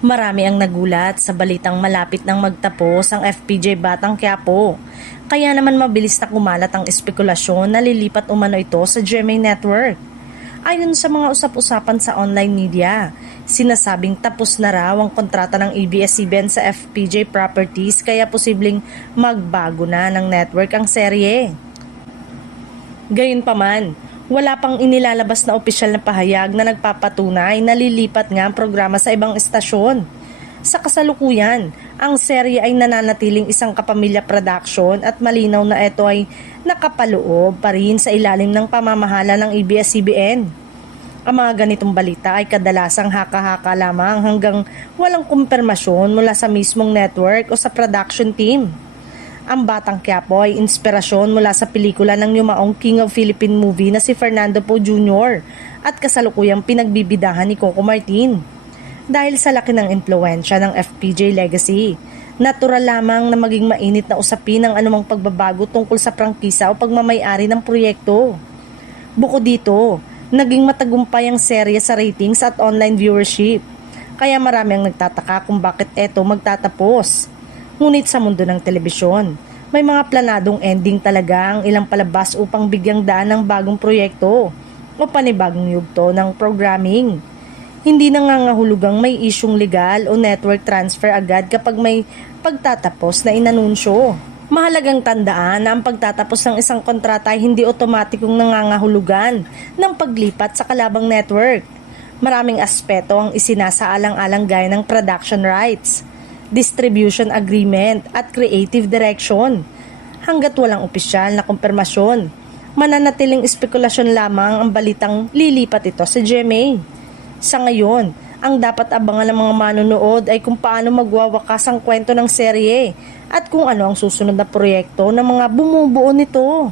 Marami ang nagulat sa balitang malapit nang magtapos ang FPJ Batang Quiapo. Kaya naman mabilis na kumalat ang espekulasyon na lilipat umano ito sa GMA Network. Ayon sa mga usap-usapan sa online media, sinasabing tapos na raw ang kontrata ng ABS-CBN sa FPJ Properties kaya posibleng magbago na ng network ang serye. Gayunpaman, wala pang inilalabas na opisyal na pahayag na nagpapatunay na lilipat nga ang programa sa ibang estasyon. Sa kasalukuyan, ang serye ay nananatiling isang kapamilya production at malinaw na ito ay nakapaloob pa rin sa ilalim ng pamamahala ng ABS-CBN. Ang mga ganitong balita ay kadalasang haka-haka lamang hanggang walang kumpirmasyon mula sa mismong network o sa production team. Ang Batang Quiapo ay inspirasyon mula sa pelikula ng yumaong King of Philippine movie na si Fernando Poe Jr. at kasalukuyang pinagbibidahan ni Coco Martin. Dahil sa laki ng impluensya ng FPJ legacy, natural lamang na maging mainit na usapin ang anumang pagbabago tungkol sa prangkisa o pagmamayari ng proyekto. Bukod dito, naging matagumpay ang serye sa ratings at online viewership, kaya marami ang nagtataka kung bakit eto magtatapos. Ngunit sa mundo ng telebisyon, may mga planadong ending talaga ang ilang palabas upang bigyang daan ng bagong proyekto o panibagong yugto ng programming. Hindi nangangahulugang may isyung legal o network transfer agad kapag may pagtatapos na inanunsyo. Mahalagang tandaan na ang pagtatapos ng isang kontrata ay hindi otomatikong nangangahulugan ng paglipat sa kalabang network. Maraming aspeto ang isinasaalang-alang gaya ng production rights, distribution agreement at creative direction. Hanggat walang opisyal na kumpirmasyon, mananatiling espekulasyon lamang ang balitang lilipat ito sa GMA. Sa ngayon, ang dapat abangan ng mga manonood ay kung paano magwawakas ang kwento ng serye at kung ano ang susunod na proyekto ng mga bumubuo nito.